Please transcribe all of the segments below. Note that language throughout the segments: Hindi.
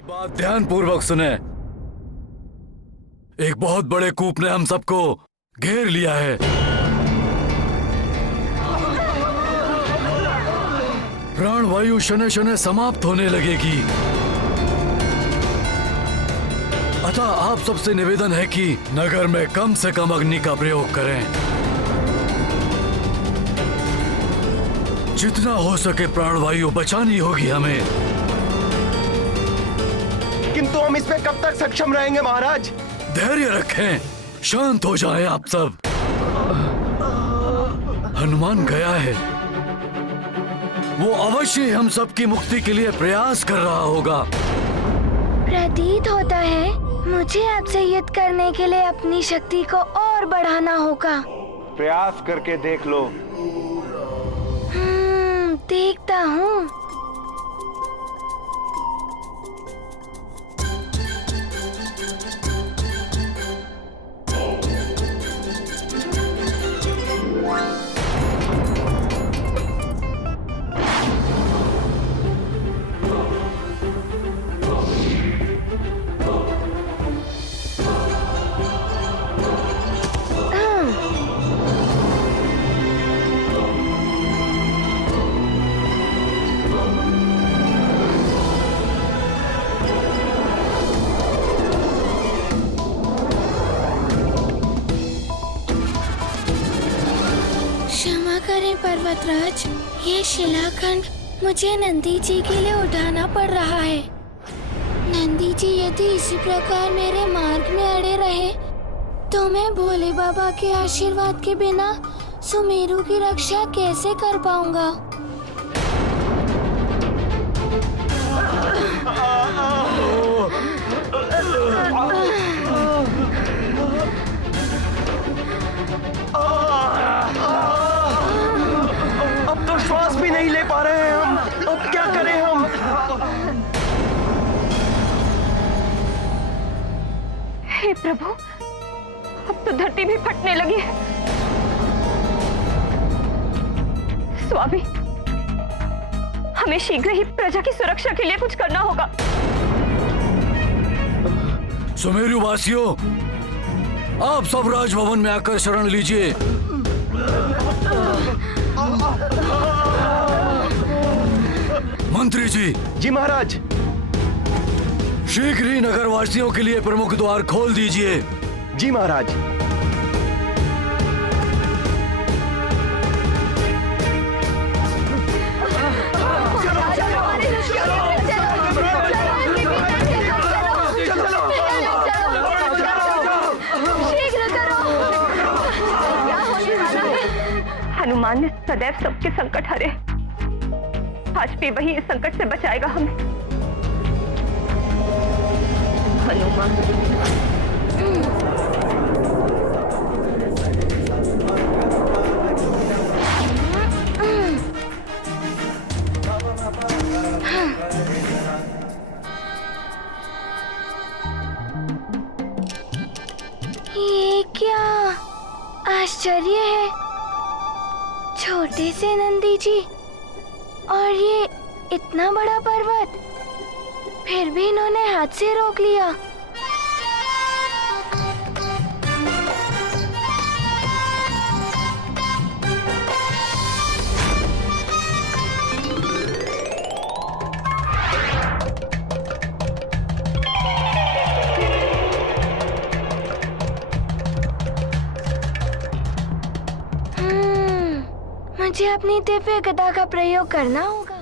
मेरी बात ध्यान पूर्वक सुने। एक बहुत बड़े कूप ने हम सबको घेर लिया है। प्राणवायु शनै शनै समाप्त होने लगेगी। अतः आप सबसे निवेदन है कि नगर में कम से कम अग्नि का प्रयोग करें। जितना हो सके प्राणवायु बचानी होगी हमें। किंतु हम इस पे कब तक सक्षम रहेंगे महाराज? धैर्य रखें, शांत हो जाएं आप सब। हनुमान गया है, वो अवश्य हम सबकी मुक्ति के लिए प्रयास कर रहा होगा। प्रतीत होता है मुझे आपसे युद्ध करने के लिए अपनी शक्ति को और बढ़ाना होगा। प्रयास करके देख लो। देखता हूँ। क्षमा करें पर्वतराज, ये शिलाखंड मुझे नंदी जी के लिए उठाना पड़ रहा है। नंदी जी यदि इसी प्रकार मेरे मार्ग में अड़े रहे तो मैं भोले बाबा के आशीर्वाद के बिना सुमेरु की रक्षा कैसे कर पाऊंगा? अब तो श्वास भी नहीं ले पा रहे हैं हम। अब क्या करें हम? हे प्रभु, अब तो धरती भी फटने लगी है। स्वामी, हमें शीघ्र ही प्रजा की सुरक्षा के लिए कुछ करना होगा। सुमेरु वासियों, आप सब राजभवन में आकर शरण लीजिए। मंत्री जी। जी महाराज। शीघ्र ही नगरवासियों के लिए प्रमुख द्वार खोल दीजिए। जी महाराज। हनुमान ने सदैव सबके संकट हरे। आज भी वही इस संकट से बचाएगा हमें। हनुमान। ये क्या आश्चर्य है, छोटे से नंदी जी और ये इतना बड़ा पर्वत, फिर भी इन्होंने हाथ से रोक लिया। मुझे अपनी दिव्य गदा का प्रयोग करना होगा।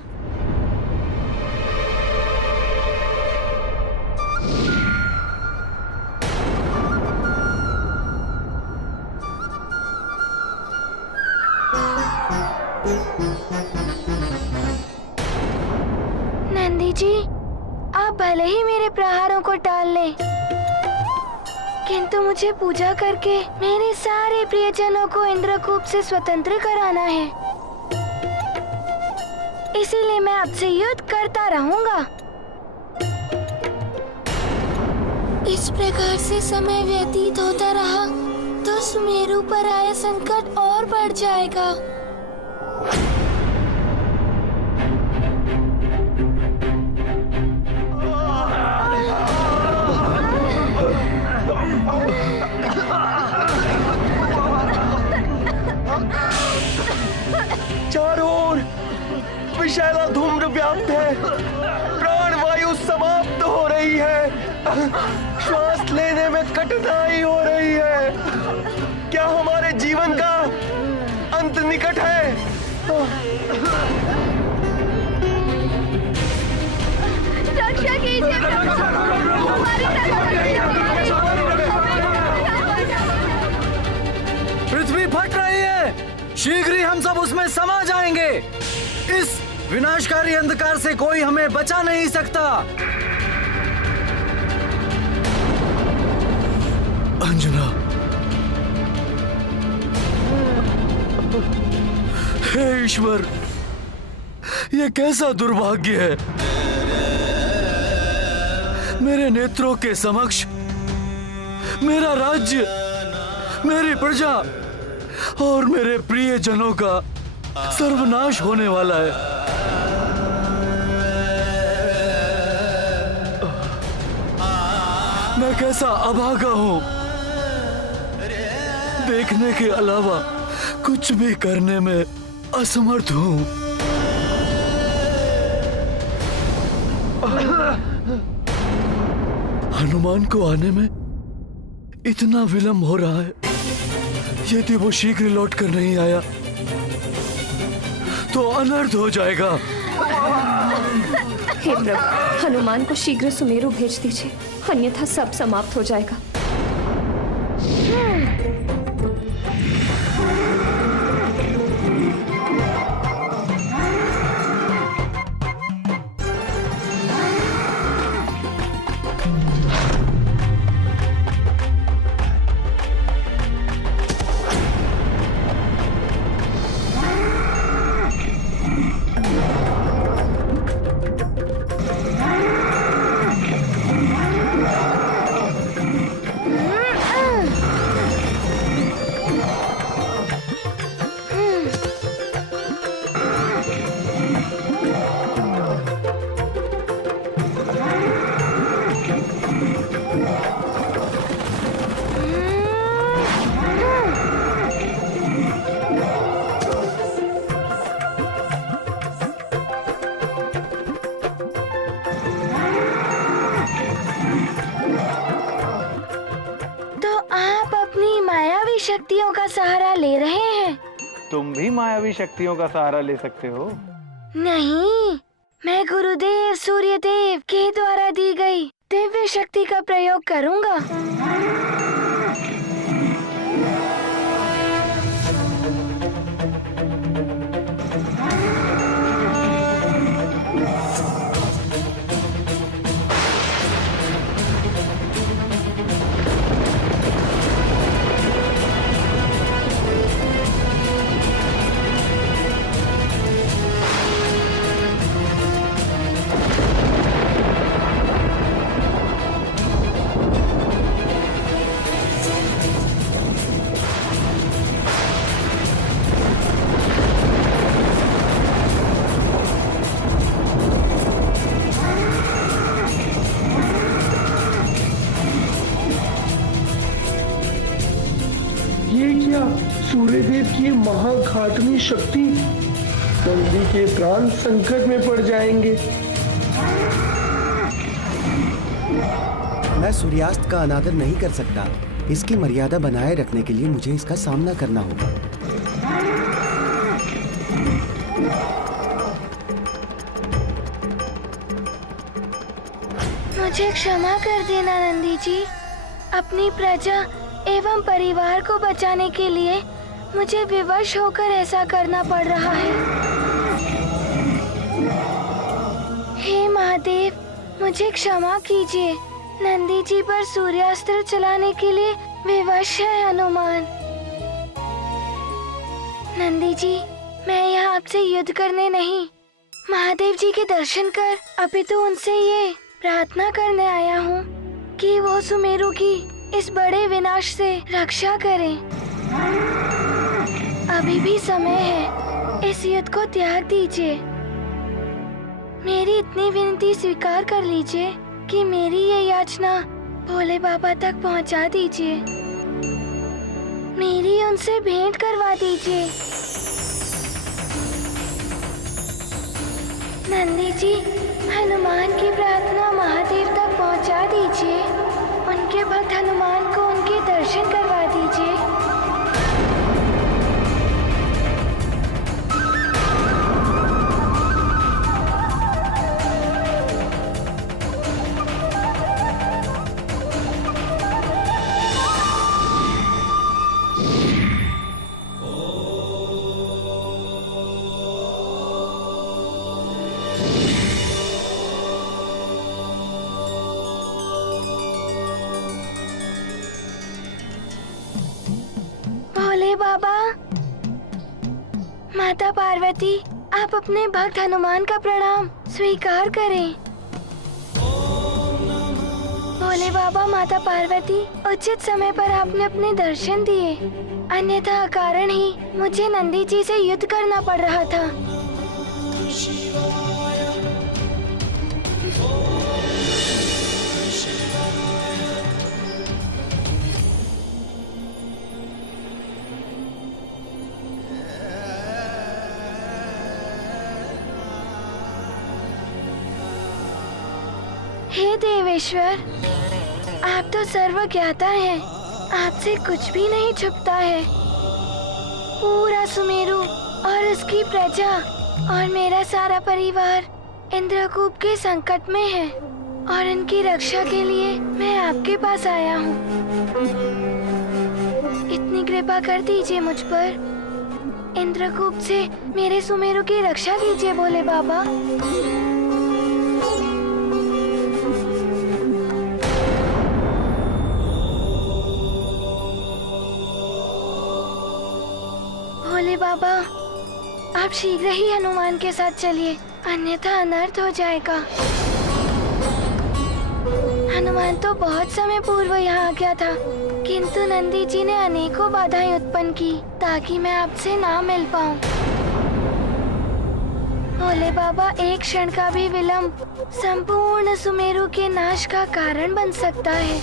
नंदी जी, आप भले ही मेरे प्रहारों को टाल लें, किंतु मुझे पूजा करके मेरे सारे प्रियजनों को इंद्रकूप से स्वतंत्र कराना है। इसीलिए मैं आपसे युद्ध करता रहूंगा। इस प्रकार से समय व्यतीत होता रहा तो सुमेरु पर आया संकट और बढ़ जाएगा। चारों ओर विषैला धूम्र व्याप्त है, प्राण वायु समाप्त हो रही है, श्वास लेने में कठिनाई हो रही है। क्या हमारे जीवन का अंत निकट है? रक्षा कीजिए प्रभु, हमारी रक्षा कीजिए। पृथ्वी फट रही है, शीघ्र ही हम सब उसमें समा जाएंगे। इस विनाशकारी अंधकार से कोई हमें बचा नहीं सकता। अंजना, हे ईश्वर, ये कैसा दुर्भाग्य है। मेरे नेत्रों के समक्ष मेरा राज्य, मेरी प्रजा और मेरे प्रियजनों का सर्वनाश होने वाला है। मैं कैसा अभागा हूं, देखने के अलावा कुछ भी करने में असमर्थ हूं। हनुमान को आने में इतना विलंब हो रहा है। यदि वो शीघ्र लौट कर नहीं आया तो अनर्थ हो जाएगा। हे प्रभु, हनुमान को शीघ्र सुमेरु भेज दीजिए, अन्यथा सब समाप्त हो जाएगा। शक्तियों का सहारा ले रहे हैं। तुम भी मायावी शक्तियों का सहारा ले सकते हो। नहीं, मैं गुरुदेव सूर्यदेव के द्वारा दी गई दिव्य शक्ति का प्रयोग करूंगा। सूर्यदेव की महाघातनी शक्ति, नंदी के प्राण संकट में पड़ जाएंगे। मैं सूर्यास्त का अनादर नहीं कर सकता। इसकी मर्यादा बनाए रखने के लिए मुझे इसका सामना करना होगा। मुझे क्षमा कर देना नंदी जी। अपनी प्रजा एवं परिवार को बचाने के लिए मुझे विवश होकर ऐसा करना पड़ रहा है। हे महादेव, मुझे क्षमा कीजिए। नंदी जी पर सूर्यास्त्र चलाने के लिए विवश है हनुमान। नंदी जी, मैं यहाँ आपसे युद्ध करने नहीं, महादेव जी के दर्शन कर अपितु उनसे ये प्रार्थना करने आया हूँ कि वो सुमेरु की इस बड़े विनाश से रक्षा करें। अभी भी समय है, इस युद्ध को त्याग दीजिए। मेरी इतनी विनती स्वीकार कर लीजिए कि मेरी ये याचना भोले बाबा तक पहुंचा दीजिए। मेरी उनसे भेंट करवा दीजिए। नंदी जी, हनुमान की प्रार्थना महादेव तक पहुंचा दीजिए। उनके भक्त हनुमान को उनके दर्शन करवा दीजिए। भोले बाबा, माता पार्वती, आप अपने भक्त हनुमान का प्रणाम स्वीकार करें। भोले बाबा, माता पार्वती, उचित समय पर आपने अपने दर्शन दिए, अन्यथा कारण ही मुझे नंदी जी से युद्ध करना पड़ रहा था। हे देवेश्वर, आप तो सर्वज्ञाता हैं, आपसे कुछ भी नहीं छुपता है। पूरा सुमेरु और उसकी प्रजा और मेरा सारा परिवार इंद्रकूप के संकट में है और इनकी रक्षा के लिए मैं आपके पास आया हूँ। इतनी कृपा कर दीजिए मुझ पर। इंद्रकूप से मेरे सुमेरु की रक्षा कीजिए भोले बाबा। भोले बाबा, आप शीघ्र ही हनुमान के साथ चलिए, अन्यथा अनर्थ हो जाएगा। हनुमान तो बहुत समय पूर्व यहाँ आ गया था, किंतु नंदी जी ने अनेकों बाधाएं उत्पन्न की ताकि मैं आपसे ना मिल पाऊँ। भोले बाबा, एक क्षण का भी विलंब संपूर्ण सुमेरु के नाश का कारण बन सकता है।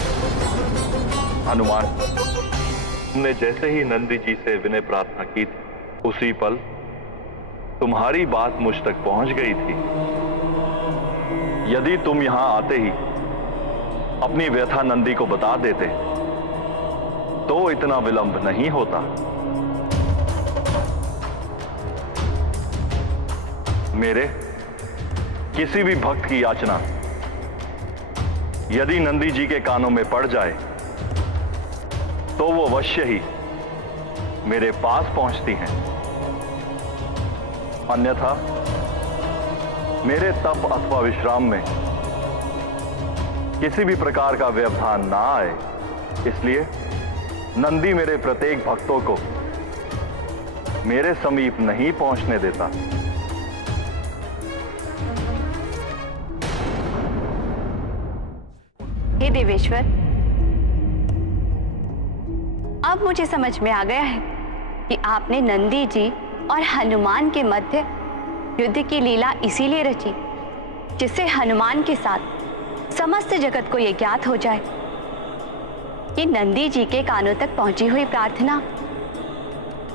हनुमान, तुमने जैसे ही नंदी जी से विनय प्रार्थना की थी, उसी पल तुम्हारी बात मुझ तक पहुंच गई थी। यदि तुम यहां आते ही अपनी व्यथा नंदी को बता देते तो इतना विलंब नहीं होता। मेरे किसी भी भक्त की याचना यदि नंदी जी के कानों में पड़ जाए तो वो अवश्य ही मेरे पास पहुंचती हैं। अन्यथा मेरे तप अथवा विश्राम में किसी भी प्रकार का व्यवधान ना आए, इसलिए नंदी मेरे प्रत्येक भक्तों को मेरे समीप नहीं पहुंचने देता। हे देवेश्वर, अब मुझे समझ में आ गया है कि आपने नंदी जी और हनुमान के मध्य युद्ध की लीला इसीलिए रची जिससे हनुमान के साथ समस्त जगत को यह ज्ञात हो जाए कि नंदी जी के कानों तक पहुंची हुई प्रार्थना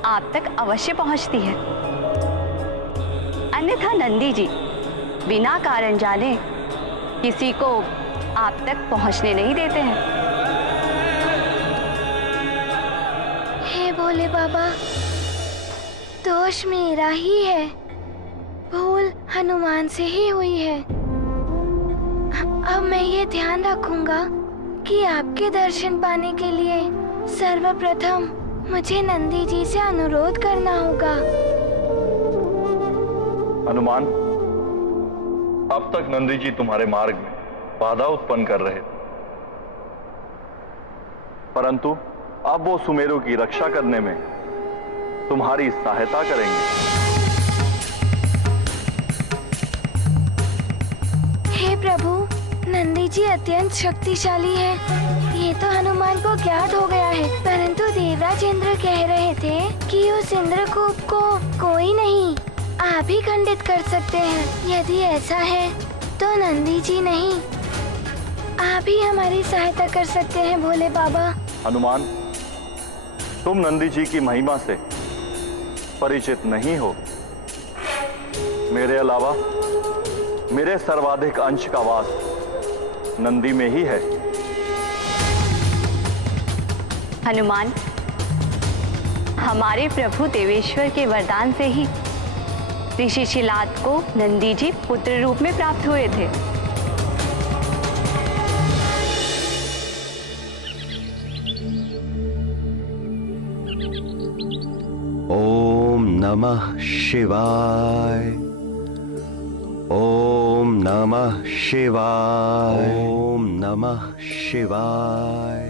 आप तक अवश्य पहुंचती है। अन्यथा नंदी जी बिना कारण जाने किसी को आप तक पहुंचने नहीं देते हैं। हे भोले बाबा, दोष मेरा ही है, भूल हनुमान से ही हुई है। अब मैं ये ध्यान रखूंगा कि आपके दर्शन पाने के लिए सर्वप्रथम मुझे नंदी जी से अनुरोध करना होगा। हनुमान, अब तक नंदी जी तुम्हारे मार्ग में बाधा उत्पन्न कर रहे थे, परंतु अब वो सुमेरु की रक्षा करने में तुम्हारी सहायता करेंगे। हे प्रभु, नंदी जी अत्यंत शक्तिशाली है, ये तो हनुमान को ज्ञात हो गया है, परंतु देवराज इंद्र कह रहे थे कि उस इंद्रकूप को कोई नहीं, आप ही खंडित कर सकते हैं। यदि ऐसा है तो नंदी जी नहीं, आप ही हमारी सहायता कर सकते हैं भोले बाबा। हनुमान, तुम नंदी जी की महिमा से परिचित नहीं हो। मेरे अलावा मेरे सर्वाधिक अंश का वास नंदी में ही है। हनुमान, हमारे प्रभु देवेश्वर के वरदान से ही ऋषि शिलाद को नंदी जी पुत्र रूप में प्राप्त हुए थे। ओम नमः शिवाय। ओम नमः शिवाय। ओम नमः शिवाय।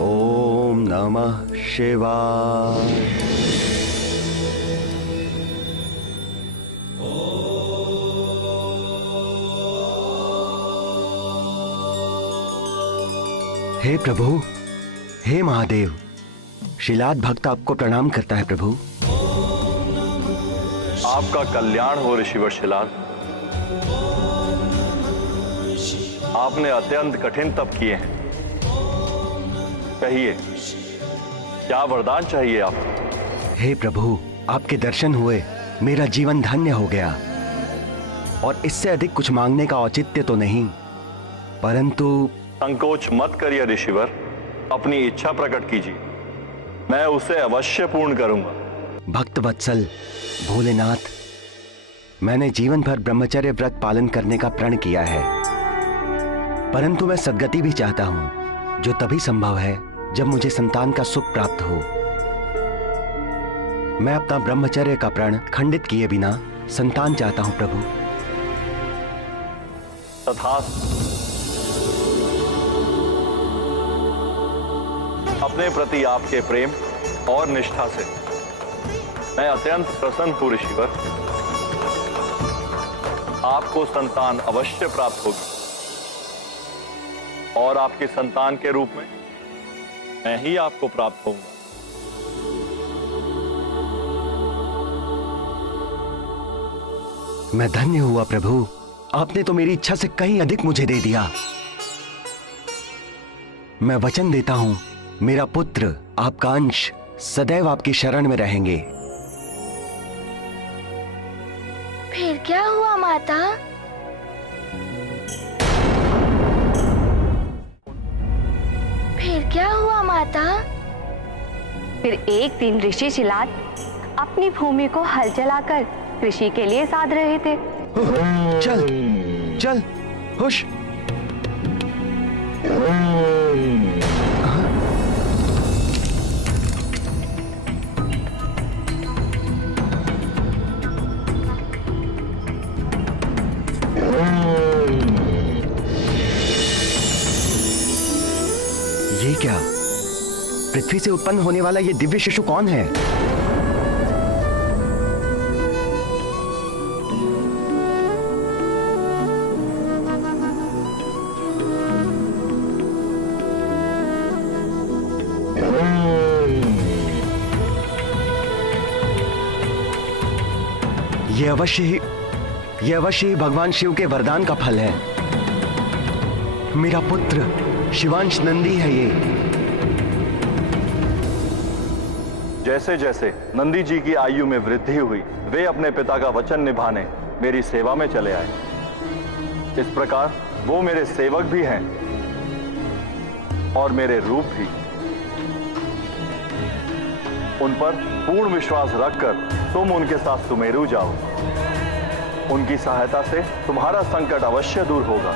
ओम नमः शिवाय। हे प्रभु, हे महादेव, शिलाद भक्त आपको प्रणाम करता है प्रभु। आपका कल्याण हो ऋषिवर शिलाद। आपने अत्यंत कठिन तप किए हैं। कहिए, क्या वरदान चाहिए आपको? हे प्रभु, आपके दर्शन हुए मेरा जीवन धन्य हो गया, और इससे अधिक कुछ मांगने का औचित्य तो नहीं, परंतु संकोच मत करिए ऋषिवर, अपनी इच्छा प्रकट कीजिए, मैं उसे अवश्य पूर्ण करूंगा। भक्त वत्सल भोलेनाथ, मैंने जीवन भर ब्रह्मचर्य व्रत पालन करने का प्रण किया है, परंतु मैं सद्गति भी चाहता हूं, जो तभी संभव है जब मुझे संतान का सुख प्राप्त हो। मैं अपना ब्रह्मचर्य का प्रण खंडित किए बिना संतान चाहता हूं प्रभु। तथास्तु। अपने प्रति आपके प्रेम और निष्ठा से मैं अत्यंत प्रसन्न हूं ऋषिवर। आपको संतान अवश्य प्राप्त होगी, और आपकी संतान के रूप में मैं ही आपको प्राप्त होऊंगा। मैं धन्य हुआ प्रभु, आपने तो मेरी इच्छा से कहीं अधिक मुझे दे दिया। मैं वचन देता हूं, मेरा पुत्र, आपका अंश सदैव आपकी शरण में रहेंगे। फिर क्या हुआ माता? फिर क्या हुआ माता? फिर एक दिन ऋषि शिलाद अपनी भूमि को हल चलाकर कृषि के लिए साध रहे थे। चल चल, हुश। ये क्या? पृथ्वी से उत्पन्न होने वाला ये दिव्य शिशु कौन है? ये अवश्य ही भगवान शिव के वरदान का फल है। मेरा पुत्र शिवांश नंदी है ये। जैसे जैसे नंदी जी की आयु में वृद्धि हुई, वे अपने पिता का वचन निभाने मेरी सेवा में चले आए। इस प्रकार वो मेरे सेवक भी हैं और मेरे रूप भी। उन पर पूर्ण विश्वास रखकर तुम उनके साथ सुमेरु जाओ। उनकी सहायता से तुम्हारा संकट अवश्य दूर होगा।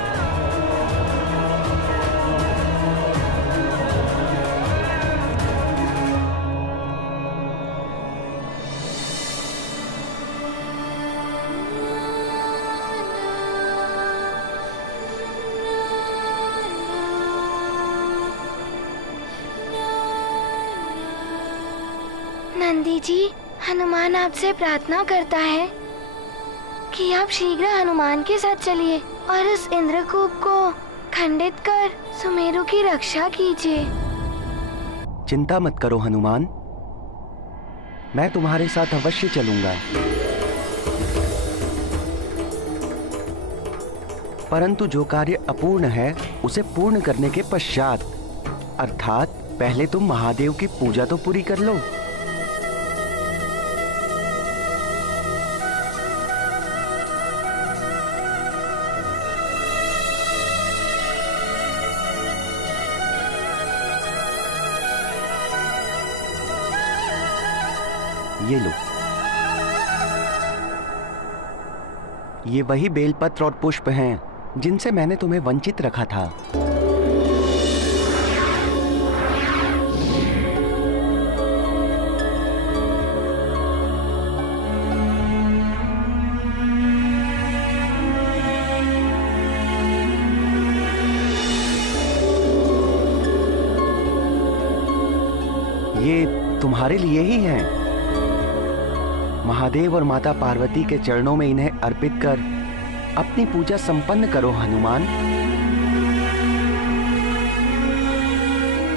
नंदी जी, हनुमान आपसे प्रार्थना करता है कि आप शीघ्र हनुमान के साथ चलिए और इस इंद्रकूप को खंडित कर सुमेरु की रक्षा कीजिए। चिंता मत करो हनुमान, मैं तुम्हारे साथ अवश्य चलूंगा। परंतु जो कार्य अपूर्ण है उसे पूर्ण करने के पश्चात, अर्थात पहले तुम महादेव की पूजा तो पूरी कर लो। ये लो। ये वही बेलपत्र और पुष्प हैं जिनसे मैंने तुम्हें वंचित रखा था। ये तुम्हारे लिए ही हैं। महादेव और माता पार्वती के चरणों में इन्हें अर्पित कर अपनी पूजा संपन्न करो हनुमान।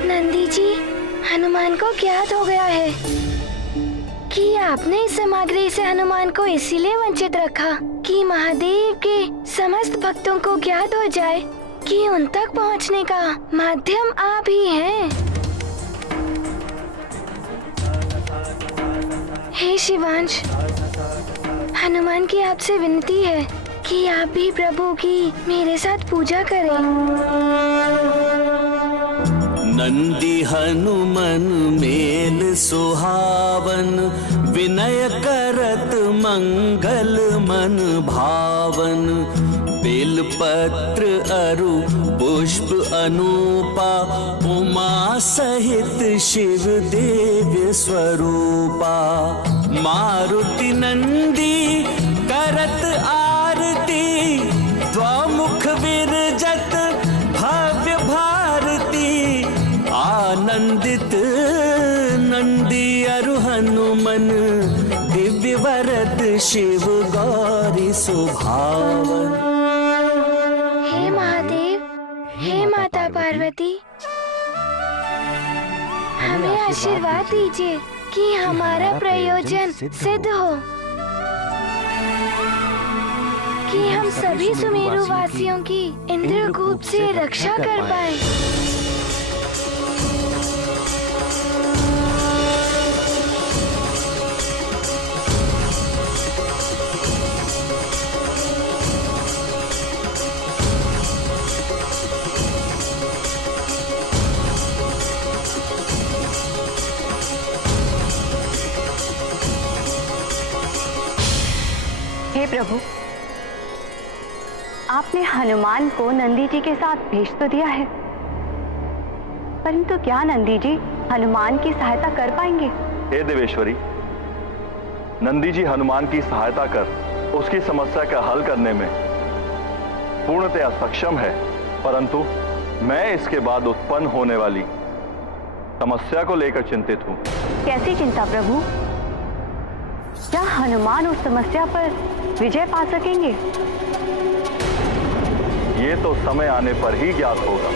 नंदी जी, हनुमान को ज्ञात हो गया है कि आपने इस सामग्री से हनुमान को इसीलिए वंचित रखा कि महादेव के समस्त भक्तों को ज्ञात हो जाए कि उन तक पहुंचने का माध्यम आप ही हैं। हे शिवांश, हनुमान की आपसे विनती है कि आप भी प्रभु की मेरे साथ पूजा करें। नंदी हनुमन मेल सुहावन, विनय करत मंगल मन भावन। बेलपत्र अरु पुष्प अनूपा, उमा सहित शिव देव्य स्वरूपा। मारुति नंदी करत आरती, द्वामुख विरजत भव्य भारती। आनंदित नंदी अरु हनुमन, दिव्य वरद शिव गौरी सुभावन। हे महादेव, हे माता पार्वती, हमें आशीर्वाद दीजिए कि हमारा प्रयोजन सिद्ध हो, कि हम सभी सुमेरु वासियों की इंद्रकूप से रक्षा कर पाए। हे प्रभु, आपने हनुमान को नंदी जी के साथ भेज तो दिया है, परंतु क्या नंदी जी हनुमान की सहायता कर पाएंगे? हे देवेश्वरी, नंदी जी हनुमान की सहायता कर उसकी समस्या का हल करने में पूर्णतया सक्षम है, परंतु मैं इसके बाद उत्पन्न होने वाली समस्या को लेकर चिंतित हूँ। कैसी चिंता प्रभु? क्या हनुमान उस समस्या पर विजय पा सकेंगे? ये तो समय आने पर ही ज्ञात होगा।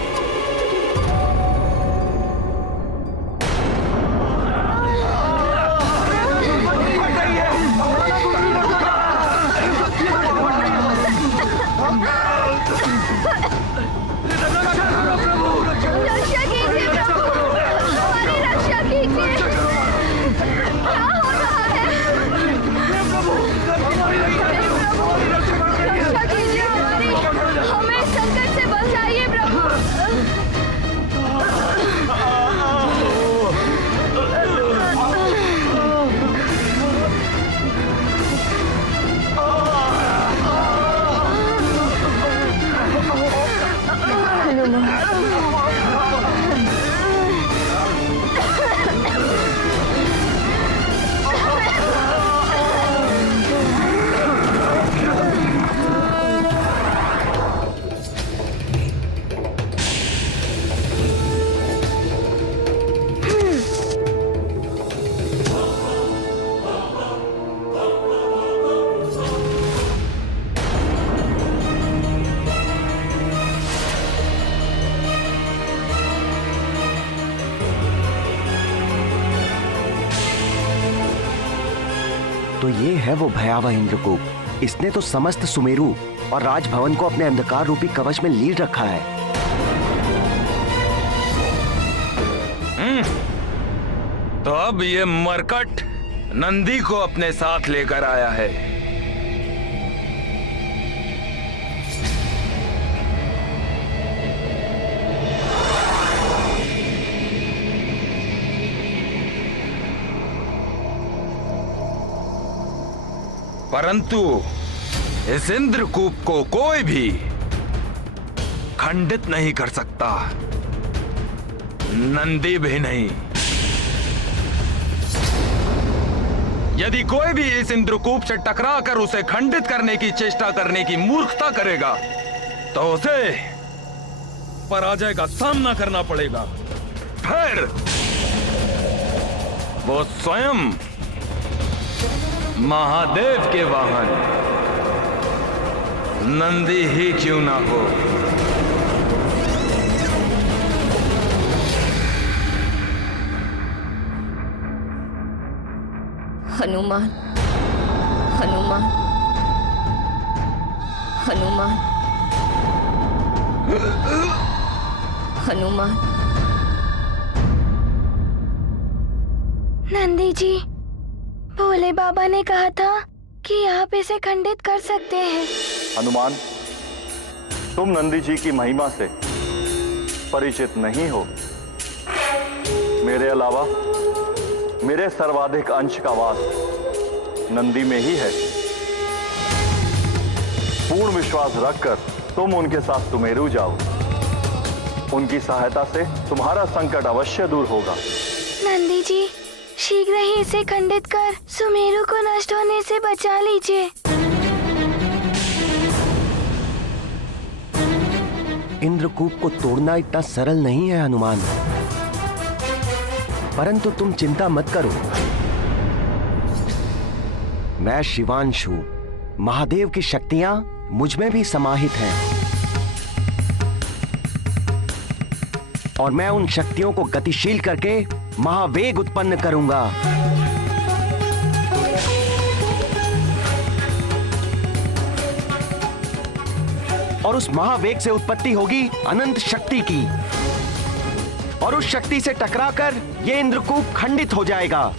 रक्षा कीजिए प्रभु, हमारी रक्षा कीजिए। क्या हो रहा है? रक्षा कीजिए हमारी, हमें संकट से बचाइए प्रभु। तो ये है वो भयावह इंद्रकूप। इसने तो समस्त सुमेरु और राजभवन को अपने अंधकार रूपी कवच में लीड रखा है। तो अब ये मरकट नंदी को अपने साथ लेकर आया है। परंतु इस इंद्रकूप को कोई भी खंडित नहीं कर सकता, नंदी भी नहीं। यदि कोई भी इस इंद्रकूप से टकराकर उसे खंडित करने की चेष्टा करने की मूर्खता करेगा तो उसे पराजय का सामना करना पड़ेगा। फिर वो स्वयं महादेव के वाहन नंदी ही क्यों ना हो। हनुमान, हनुमान, हनुमान, हनुमान। नंदी जी, भोले बाबा ने कहा था कि आप इसे खंडित कर सकते हैं। हनुमान, तुम नंदी जी की महिमा से परिचित नहीं हो। मेरे अलावा मेरे सर्वाधिक अंश का वास नंदी में ही है। पूर्ण विश्वास रखकर तुम उनके साथ सुमेरु जाओ। उनकी सहायता से तुम्हारा संकट अवश्य दूर होगा। नंदी जी, शीघ्र ही इसे खंडित कर सुमेरु को नष्ट होने से बचा लीजिए। इंद्रकूप को तोड़ना इतना सरल नहीं है हनुमान, परंतु तुम चिंता मत करो। मैं शिवांशु, महादेव की शक्तियां मुझ में भी समाहित हैं और मैं उन शक्तियों को गतिशील करके महावेग उत्पन्न करूंगा। और उस महावेग से उत्पत्ति होगी अनंत शक्ति की, और उस शक्ति से टकराकर ये इंद्रकूप खंडित हो जाएगा।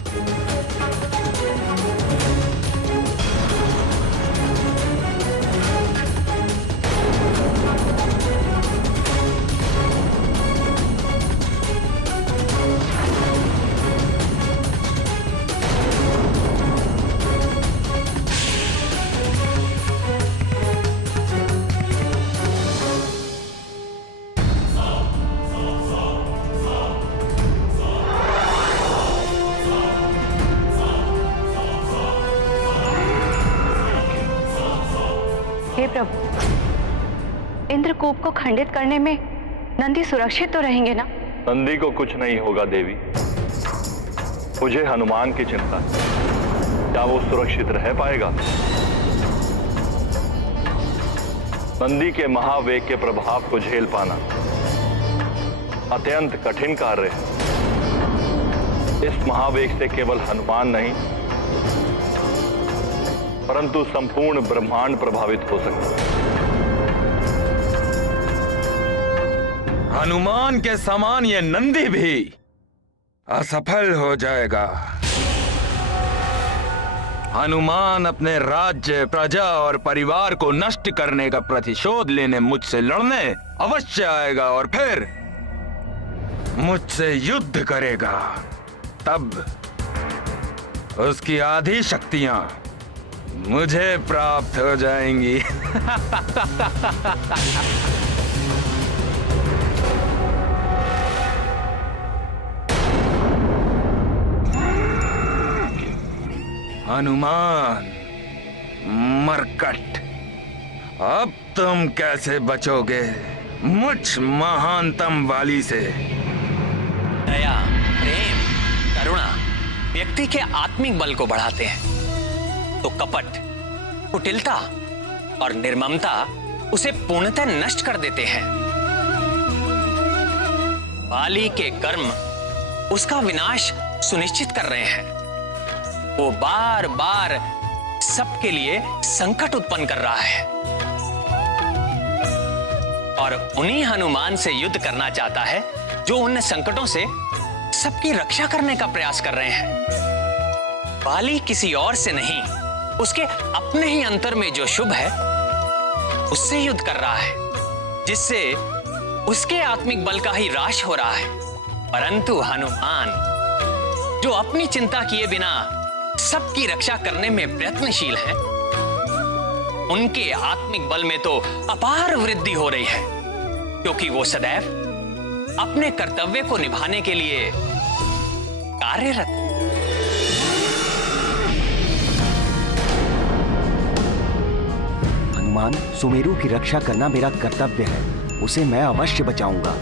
हे प्रभु, इंद्रकूप को खंडित करने में नंदी सुरक्षित तो रहेंगे ना? नंदी को कुछ नहीं होगा देवी। मुझे हनुमान की चिंता है, क्या वो सुरक्षित रह पाएगा? नंदी के महावेग के प्रभाव को झेल पाना अत्यंत कठिन कार्य है। इस महावेग से केवल हनुमान नहीं परंतु संपूर्ण ब्रह्मांड प्रभावित हो सकता है। हनुमान के समान ये नंदी भी असफल हो जाएगा। हनुमान अपने राज्य, प्रजा और परिवार को नष्ट करने का प्रतिशोध लेने मुझसे लड़ने अवश्य आएगा और फिर मुझसे युद्ध करेगा। तब उसकी आधी शक्तियां मुझे प्राप्त हो जाएंगी। हनुमान, मरकट, अब तुम कैसे बचोगे मुझ महानतम वाली से? दया, प्रेम, करुणा व्यक्ति के आत्मिक बल को बढ़ाते हैं, तो कपट, कुटिलता और निर्ममता उसे पूर्णतः नष्ट कर देते हैं। बाली के कर्म उसका विनाश सुनिश्चित कर रहे हैं। वो बार बार सबके लिए संकट उत्पन्न कर रहा है और उन्हीं हनुमान से युद्ध करना चाहता है जो उन संकटों से सबकी रक्षा करने का प्रयास कर रहे हैं। बाली किसी और से नहीं, उसके अपने ही अंतर में जो शुभ है उससे युद्ध कर रहा है, जिससे उसके आत्मिक बल का ही ह्रास हो रहा है। परंतु हनुमान, जो अपनी चिंता किए बिना सबकी रक्षा करने में प्रयत्नशील है, उनके आत्मिक बल में तो अपार वृद्धि हो रही है, क्योंकि वो सदैव अपने कर्तव्य को निभाने के लिए कार्यरत। हनुमान, सुमेरु की रक्षा करना मेरा कर्तव्य है, उसे मैं अवश्य बचाऊंगा।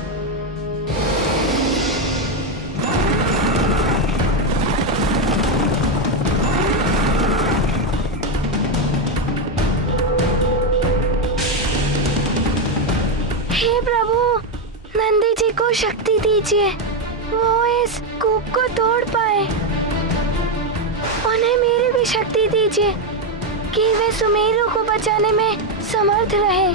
हे प्रभु, नंदी जी को शक्ति दीजिए, वो इस कूप को तोड़ पाए। उन्हें मेरी भी शक्ति दीजिए कि वे सुमेरु को बचाने में समर्थ रहे।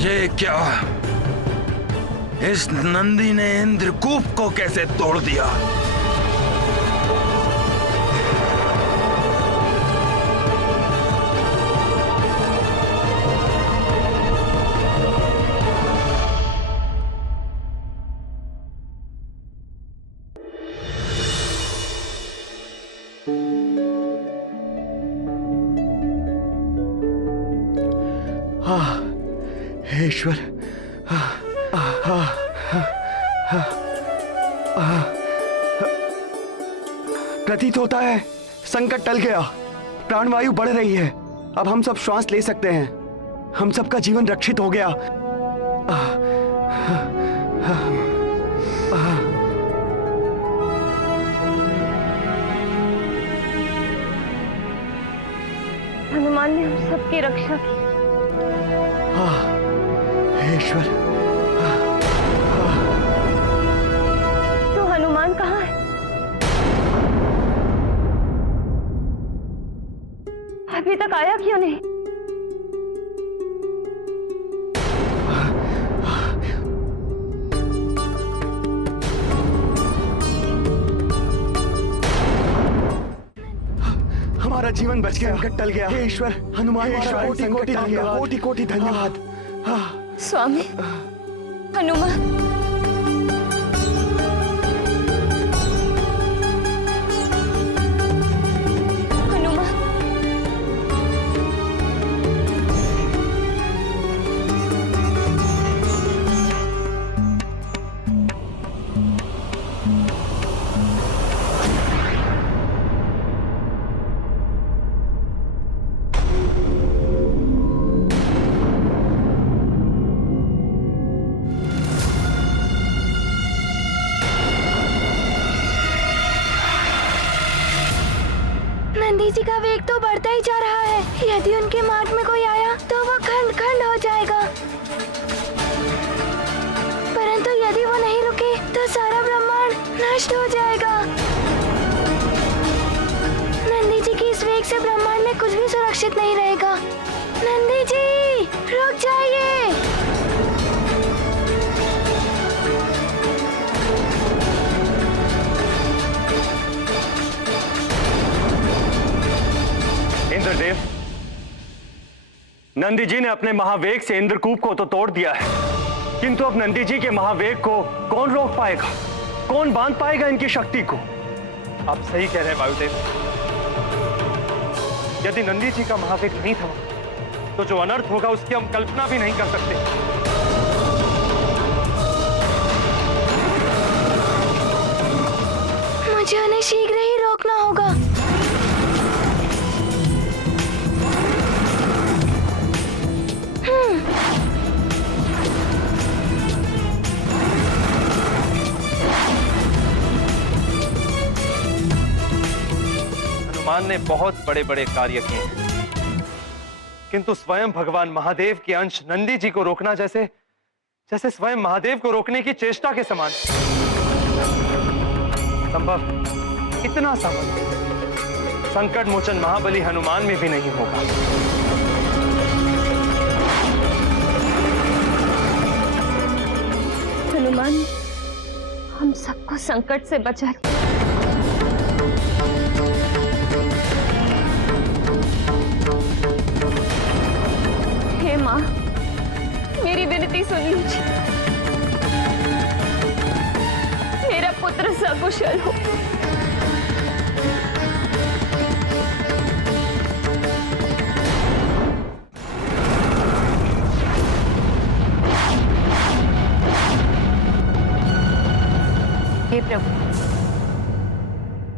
ये क्या? इस नंदी ने इंद्रकूप को कैसे तोड़ दिया? हे ईश्वर, प्रतीत होता है संकट टल गया, प्राणवायु बढ़ रही है, अब हम सब श्वास ले सकते हैं, हम सबका जीवन रक्षित हो गया। हनुमान ने हम सबकी रक्षा की। हे ईश्वर, तो हनुमान कहाँ है? अभी तक आया क्यों नहीं? हमारा जीवन बच गया, संकट टल गया। हे ईश्वर, हनुमान कोटि कोटि धन्यवाद। स्वामी हनुमान, नंदी जी का वेग तो बढ़ता ही जा रहा है। यदि उनके मार्ग में कोई आया तो वो खंड खंड हो जाएगा, परंतु यदि वो नहीं रुके तो सारा ब्रह्मांड नष्ट हो जाएगा। नंदी जी की इस वेग से ब्रह्मांड में कुछ भी सुरक्षित नहीं रहेगा। नंदी जी, रुक जाइए। इंद्रदेव, नंदी जी ने अपने महावेग से इंद्रकूप को तो तोड़ दिया है, किंतु अब नंदी जी के महावेग को कौन रोक पाएगा? कौन बांध पाएगा इनकी शक्ति को? आप सही कह रहे हैं वायुदेव। यदि नंदी जी का महावेग नहीं थमा तो जो अनर्थ होगा उसकी हम कल्पना भी नहीं कर सकते। मुझे उन्हें शीघ्र ही रोकना होगा। हनुमान ने बहुत बड़े बड़े कार्य किए हैं, किंतु स्वयं भगवान महादेव के अंश नंदी जी को रोकना जैसे जैसे स्वयं महादेव को रोकने की चेष्टा के समान। संभव इतना सामर्थ्य संकट मोचन महाबली हनुमान में भी नहीं होगा। हनुमान हम सबको संकट से बचा। हे माँ, मेरी विनती सुन लीजिए। मेरा पुत्र सकुशल हो। हे प्रभु,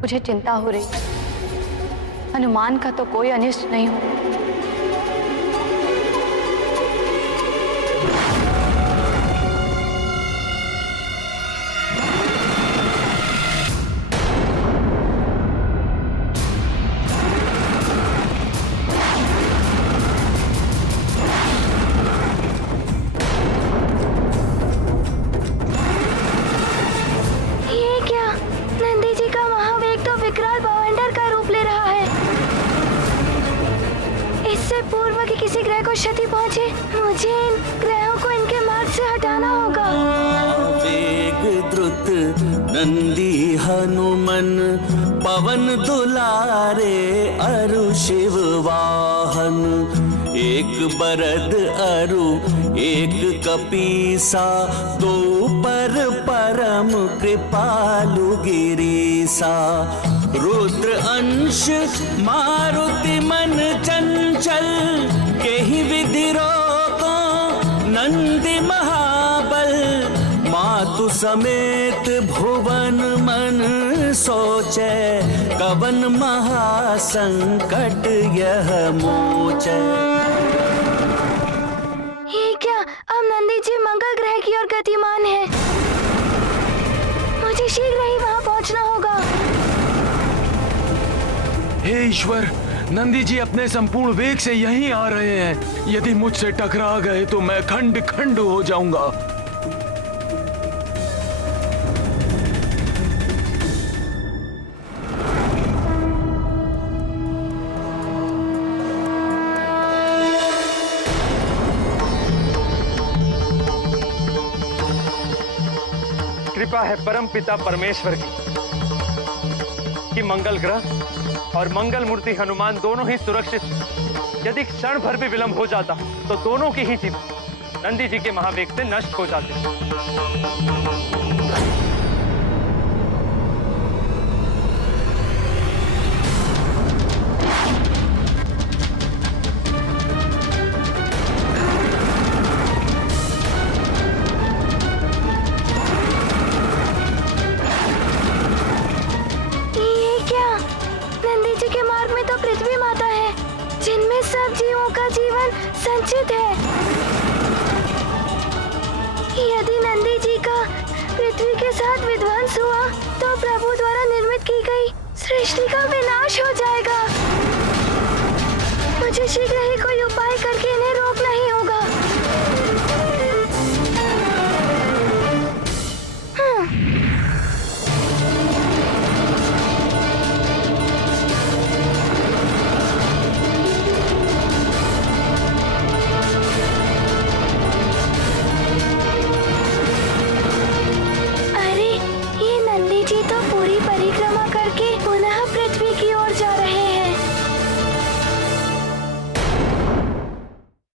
मुझे चिंता हो रही। हनुमान का तो कोई अनिष्ट नहीं हो। क्षति पहुंचे, मुझे इन ग्रहों को इनके मार्ग से हटाना होगा। वेग द्रुत नंदी हनुमन पवन दुलारे अरु शिव वाहन। एक बरद अरु एक कपीसा, दो पर परम कृपालु गिरीसा। रुद्र अंश मारुति मन चंचल, केहि विधि रोको नंदी महाबल। मातु समेत भुवन मन सोचे, कवन महासंकट यह मोचे। ये क्या, अब नंदी जी मंगल ग्रह की ओर गतिमान है। मुझे शीघ्र ही वहां पहुंचना होगा। हे ईश्वर, नंदी जी अपने संपूर्ण वेग से यहीं आ रहे हैं। यदि मुझसे टकरा गए तो मैं खंड खंड हो जाऊंगा। कृपा है परम पिता परमेश्वर की कि मंगल ग्रह और मंगल मूर्ति हनुमान दोनों ही सुरक्षित। यदि क्षण भर भी विलंब हो जाता तो दोनों की ही जीवन नंदी जी के महावेग से नष्ट हो जाते। संचित है। यदि नंदी जी का पृथ्वी के साथ विध्वंस हुआ तो प्रभु द्वारा निर्मित की गई सृष्टि का विनाश हो जाएगा। मुझे शीघ्र ही कोई उपाय करके इन्हें रोकना ही होगा। अरे, ये नंदी जी तो पूरी परिक्रमा करके